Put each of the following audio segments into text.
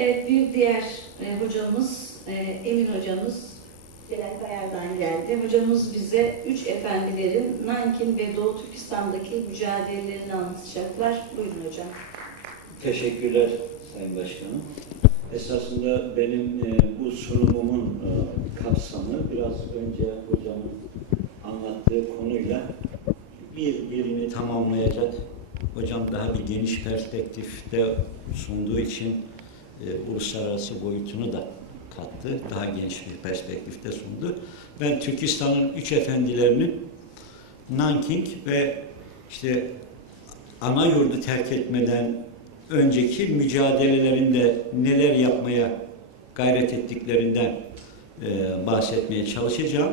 Evet, bir diğer hocamız, Emin hocamız Celal Kayar'dan geldi. Hocamız bize üç efendilerin Nankin ve Doğu Türkistan'daki mücadelelerini anlatacaklar. Buyurun hocam. Teşekkürler Sayın Başkanım. Esasında benim bu sunumumun kapsamı biraz önce hocamın anlattığı konuyla birbirini tamamlayacak. Hocam daha bir geniş perspektifte sunduğu için uluslararası boyutunu da kattı. Daha geniş bir perspektifte sundu. Ben Türkistan'ın üç efendilerinin Nanking ve işte ana yurdu terk etmeden önceki mücadelelerinde neler yapmaya gayret ettiklerinden bahsetmeye çalışacağım.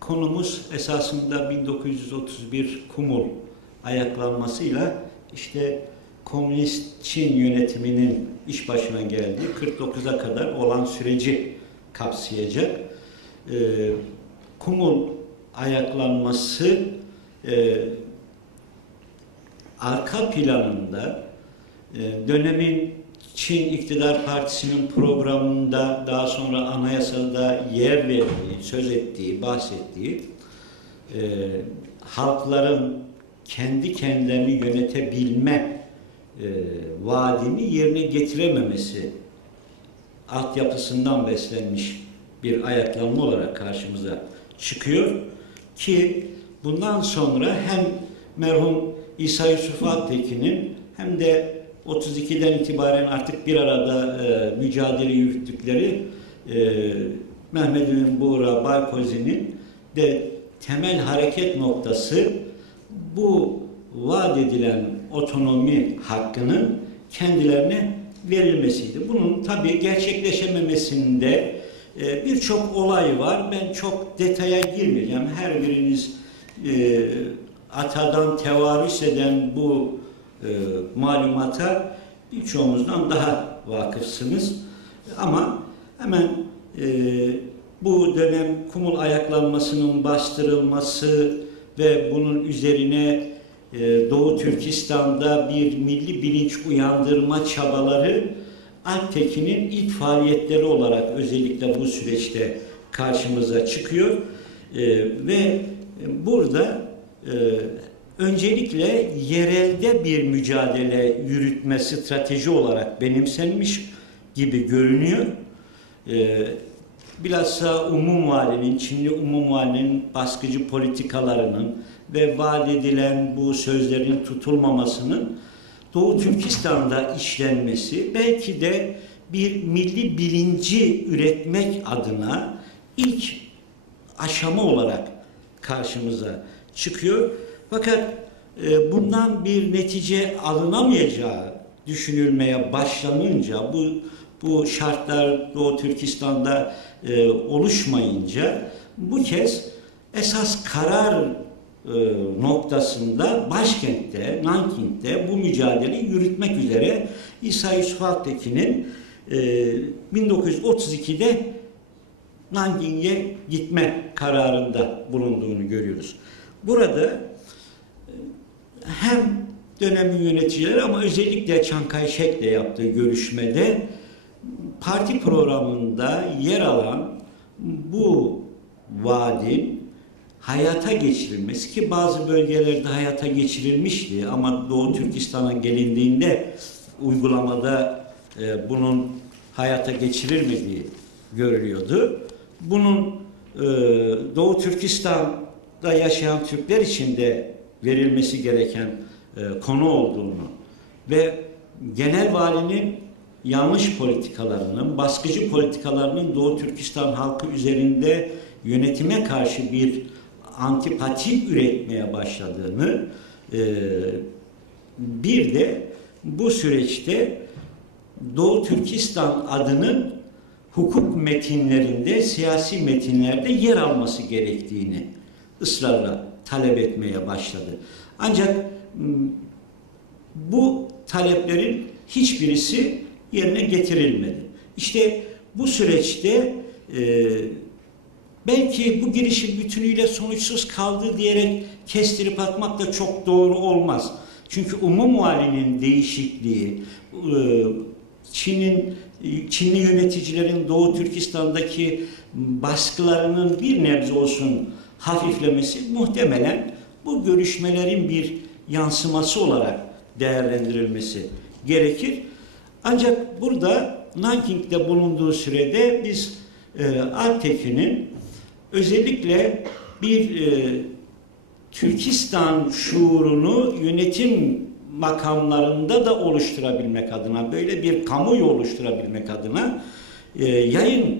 Konumuz esasında 1931 Kumul ayaklanmasıyla işte Komünist Çin yönetiminin iş başına geldiği 49'a kadar olan süreci kapsayacak. Kumul ayaklanması arka planında dönemin Çin İktidar Partisi'nin programında, daha sonra anayasada yer verdiği, söz ettiği, bahsettiği halkların kendi kendilerini yönetebilme vaadini yerine getirememesi altyapısından beslenmiş bir ayaklanma olarak karşımıza çıkıyor ki bundan sonra hem merhum İsa Yusuf Altekin'in hem de 32'den itibaren artık bir arada mücadele yürüttükleri Mehmet Emin Buğra Baykozi'nin de temel hareket noktası bu vaat edilen otonomi hakkının kendilerine verilmesiydi. Bunun tabii gerçekleşememesinde birçok olay var. Ben çok detaya girmeyeceğim. Her biriniz atadan tevarüs eden bu malumata birçoğumuzdan daha vakıfsınız. Ama hemen bu dönem Kumul ayaklanmasının bastırılması ve bunun üzerine Doğu Türkistan'da bir milli bilinç uyandırma çabaları Altekin'in ilk faaliyetleri olarak özellikle bu süreçte karşımıza çıkıyor. Ve burada öncelikle yerelde bir mücadele yürütme strateji olarak benimsenmiş gibi görünüyor. Bilhassa umumvalinin, Çinli umumvalinin baskıcı politikalarının ve vaat edilen bu sözlerin tutulmamasının Doğu Türkistan'da işlenmesi belki de bir milli bilinci üretmek adına ilk aşama olarak karşımıza çıkıyor. Fakat bundan bir netice alınamayacağı düşünülmeye başlanınca, bu şartlar Doğu Türkistan'da oluşmayınca bu kez esas karar noktasında başkentte, Nanking'de bu mücadeleyi yürütmek üzere İsa Yusuf Altekin'in 1932'de Nanking'e gitme kararında bulunduğunu görüyoruz. Burada hem dönemin yöneticileri ama özellikle Çankay Şek'le yaptığı görüşmede parti programında yer alan bu vaadin hayata geçirilmesi, ki bazı bölgelerde hayata geçirilmişti ama Doğu Türkistan'a gelindiğinde uygulamada bunun hayata geçirilmediği görülüyordu. Bunun Doğu Türkistan'da yaşayan Türkler için de verilmesi gereken konu olduğunu ve genel valinin yanlış politikalarının, baskıcı politikalarının Doğu Türkistan halkı üzerinde yönetime karşı bir antipati üretmeye başladığını, bir de bu süreçte Doğu Türkistan adının hukuk metinlerinde, siyasi metinlerde yer alması gerektiğini ısrarla talep etmeye başladı. Ancak bu taleplerin hiçbirisi yerine getirilmedi. İşte bu süreçte belki bu girişim bütünüyle sonuçsuz kaldı diyerek kestirip atmak da çok doğru olmaz. Çünkü umum valinin değişikliği, Çinli yöneticilerin Doğu Türkistan'daki baskılarının bir nebze olsun hafiflemesi muhtemelen bu görüşmelerin bir yansıması olarak değerlendirilmesi gerekir. Ancak burada Nanking'de bulunduğu sürede biz Altekin'in özellikle bir Türkistan şuurunu yönetim makamlarında da oluşturabilmek adına, böyle bir kamuoyu oluşturabilmek adına yayın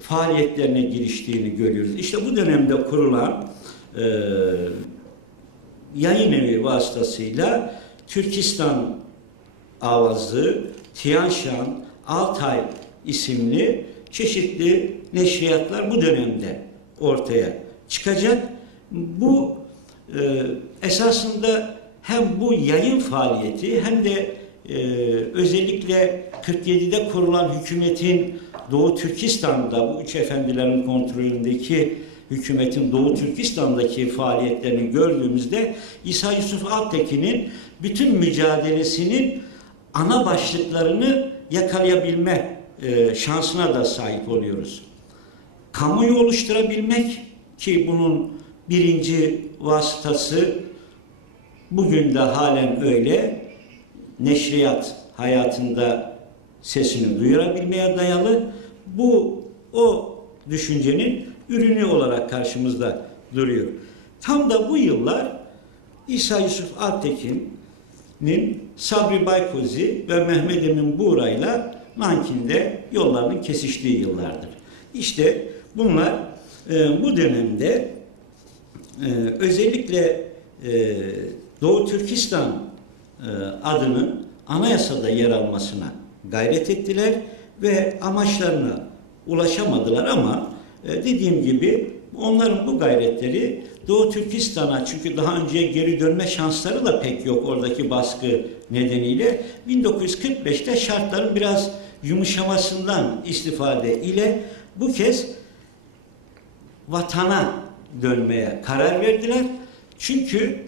faaliyetlerine giriştiğini görüyoruz. İşte bu dönemde kurulan yayın evi vasıtasıyla Türkistan Avazı, Tianshan, Altay isimli çeşitli neşriyatlar bu dönemde ortaya çıkacak. Bu esasında hem bu yayın faaliyeti hem de özellikle 47'de kurulan hükümetin Doğu Türkistan'da, bu üç efendilerin kontrolündeki hükümetin Doğu Türkistan'daki faaliyetlerini gördüğümüzde İsa Yusuf Altekin'in bütün mücadelesinin ana başlıklarını yakalayabilme şansına da sahip oluyoruz. Kamuoyu oluşturabilmek, ki bunun birinci vasıtası bugün de halen öyle, neşriyat hayatında sesini duyurabilmeye dayalı, bu o düşüncenin ürünü olarak karşımızda duruyor. Tam da bu yıllar İsa Yusuf Altekin'in Sabri Baykozi ve Mehmet Emin Buğra'yla Nankin'de yollarının kesiştiği yıllardır. İşte bunlar bu dönemde özellikle Doğu Türkistan adının anayasada yer almasına gayret ettiler ve amaçlarına ulaşamadılar ama dediğim gibi onların bu gayretleri Doğu Türkistan'a, çünkü daha önceye geri dönme şansları da pek yok oradaki baskı nedeniyle, 1945'te şartların biraz yumuşamasından istifade ile bu kez vatana dönmeye karar verdiler. Çünkü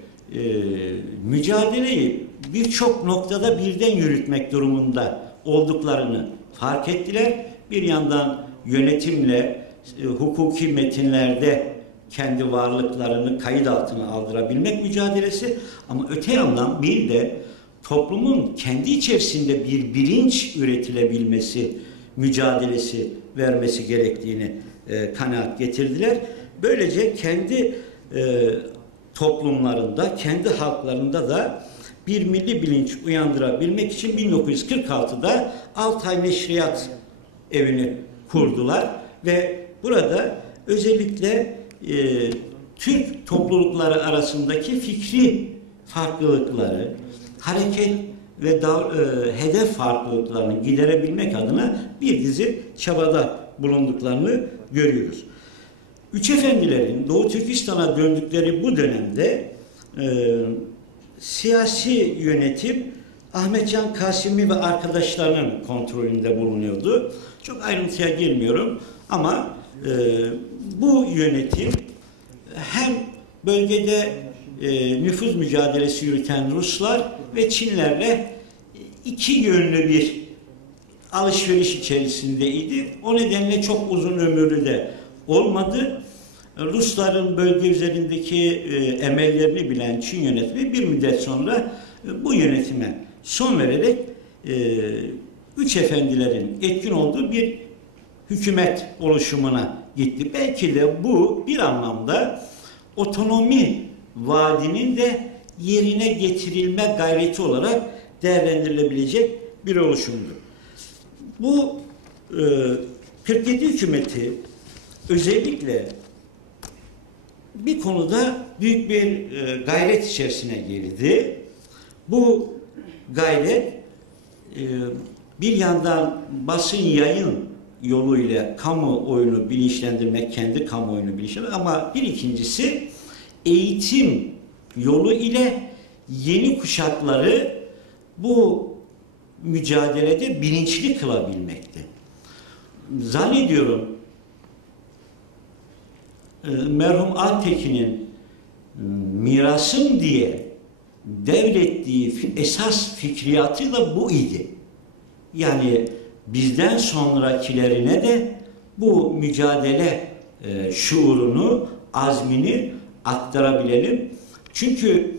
mücadeleyi birçok noktada birden yürütmek durumunda olduklarını fark ettiler. Bir yandan yönetimle hukuki metinlerde kendi varlıklarını kayıt altına aldırabilmek mücadelesi, ama öte yandan bir de toplumun kendi içerisinde bir bilinç üretilebilmesi mücadelesi vermesi gerektiğini kanaat getirdiler. Böylece kendi toplumlarında, kendi halklarında da bir milli bilinç uyandırabilmek için 1946'da Altay Neşriyat Evi'ni kurdular ve burada özellikle Türk toplulukları arasındaki fikri farklılıkları, hareket ve hedef farklılıklarını giderebilmek adına bir dizi çabada bulunduklarını görüyoruz. Üç efendilerin Doğu Türkistan'a döndükleri bu dönemde siyasi yönetim Ahmetcan Kasimi ve arkadaşlarının kontrolünde bulunuyordu. Çok ayrıntıya girmiyorum ama bu yönetim hem bölgede nüfuz mücadelesi yürüten Ruslar ve Çinlerle iki yönlü bir alışveriş içerisindeydi. O nedenle çok uzun ömürlü de olmadı. Rusların bölge üzerindeki emellerini bilen Çin yönetimi bir müddet sonra bu yönetime son vererek üç efendilerin etkin olduğu bir hükümet oluşumuna gitti. Belki de bu bir anlamda otonomi vaadinin de yerine getirilme gayreti olarak değerlendirilebilecek bir oluşumdu. Bu 47 hükümeti özellikle bir konuda büyük bir gayret içerisine girdi. Bu gayret bir yandan basın yayın yoluyla kamuoyunu bilinçlendirmek, kendi kamuoyunu bilinçlendirmek, ama bir ikincisi eğitim yolu ile yeni kuşakları bu mücadelede bilinçli kılabilmekti. Zannediyorum merhum Altekin'in mirasım diye devrettiği esas fikriyatı da bu idi. yani bizden sonrakilerine de bu mücadele şuurunu, azmini aktarabilelim. Çünkü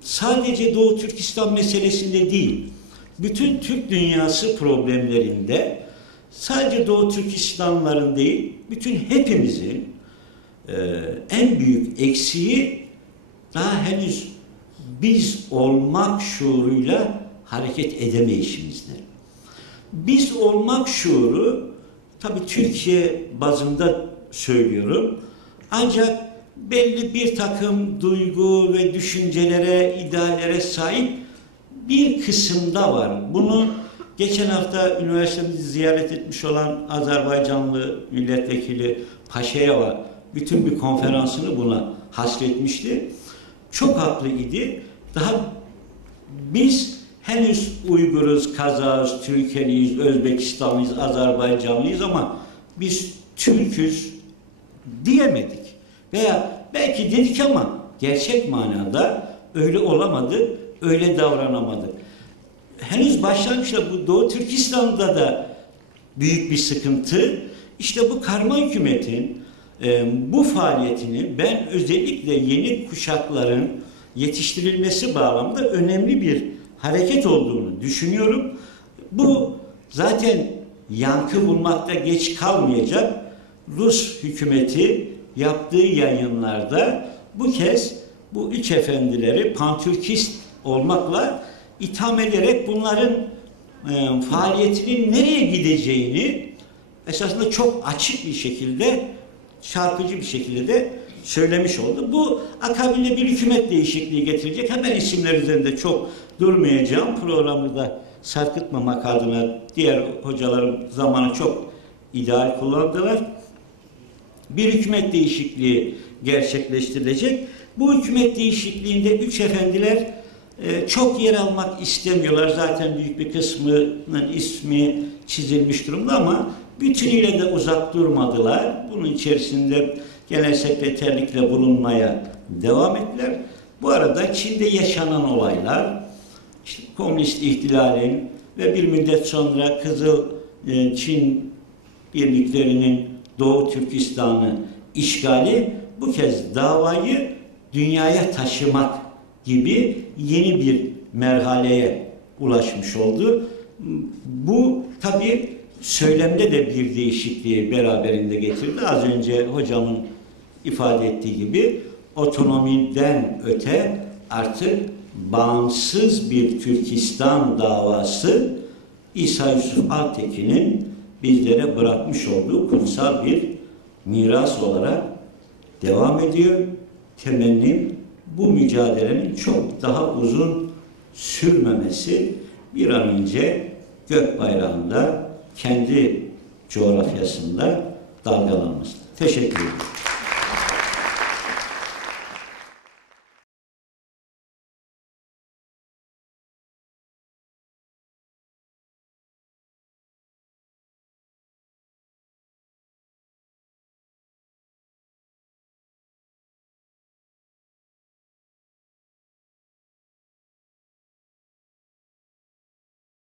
sadece Doğu Türkistan meselesinde değil, bütün Türk dünyası problemlerinde sadece Doğu Türkistanlıların değil, bütün hepimizin en büyük eksiği daha henüz biz olmak şuuruyla hareket edemeyişimizdir. Biz olmak şuuru, tabii Türkiye bazında söylüyorum, ancak belli bir takım duygu ve düşüncelere, ideallere sahip bir kısımda var. Bunu geçen hafta üniversitemizi ziyaret etmiş olan Azerbaycanlı milletvekili Paşayeva bütün bir konferansını buna hasretmişti. Çok haklı idi. Daha biz henüz Uyguruz, Kazağız, Türkeliyiz, Özbekistanlıyız, Azerbaycanlıyız ama biz Türküz diyemedik. Veya belki dedik ama gerçek manada öyle olamadı, öyle davranamadı. Henüz başlangıçta bu Doğu Türkistan'da da büyük bir sıkıntı. İşte bu karma hükümetin bu faaliyetini ben özellikle yeni kuşakların yetiştirilmesi bağlamında önemli bir hareket olduğunu düşünüyorum. Bu zaten yankı bulmakta geç kalmayacak. Rus hükümeti yaptığı yayınlarda bu kez bu üç efendileri pantürkist olmakla itham ederek bunların faaliyetinin nereye gideceğini esasında çok açık bir şekilde, çarpıcı bir şekilde de söylemiş oldu. Bu akabinde bir hükümet değişikliği getirecek. Hemen isimler üzerinde çok durmayacağım. Programı da sarkıtmamak adına diğer hocalarım zamanı çok ideal kullandılar. Bir hükümet değişikliği gerçekleştirilecek. Bu hükümet değişikliğinde üç efendiler çok yer almak istemiyorlar. Zaten büyük bir kısmının ismi çizilmiş durumda ama bütünüyle de uzak durmadılar. Bunun içerisinde genel sekreterlikle bulunmaya devam ettiler. Bu arada Çin'de yaşanan olaylar, işte komünist ihtilalin ve bir müddet sonra Kızıl Çin birliklerinin Doğu Türkistan'ı işgali bu kez davayı dünyaya taşımak gibi yeni bir merhaleye ulaşmış oldu. Bu tabii söylemde de bir değişikliği beraberinde getirdi. Az önce hocamın ifade ettiği gibi otonomiden öte artık bağımsız bir Türkistan davası İsa Yusuf Altekin'in bizlere bırakmış olduğu kutsal bir miras olarak devam ediyor. Temennim bu mücadelenin çok daha uzun sürmemesi, bir an önce gök bayrağında kendi coğrafyasında dalgalanması. Teşekkür ederim.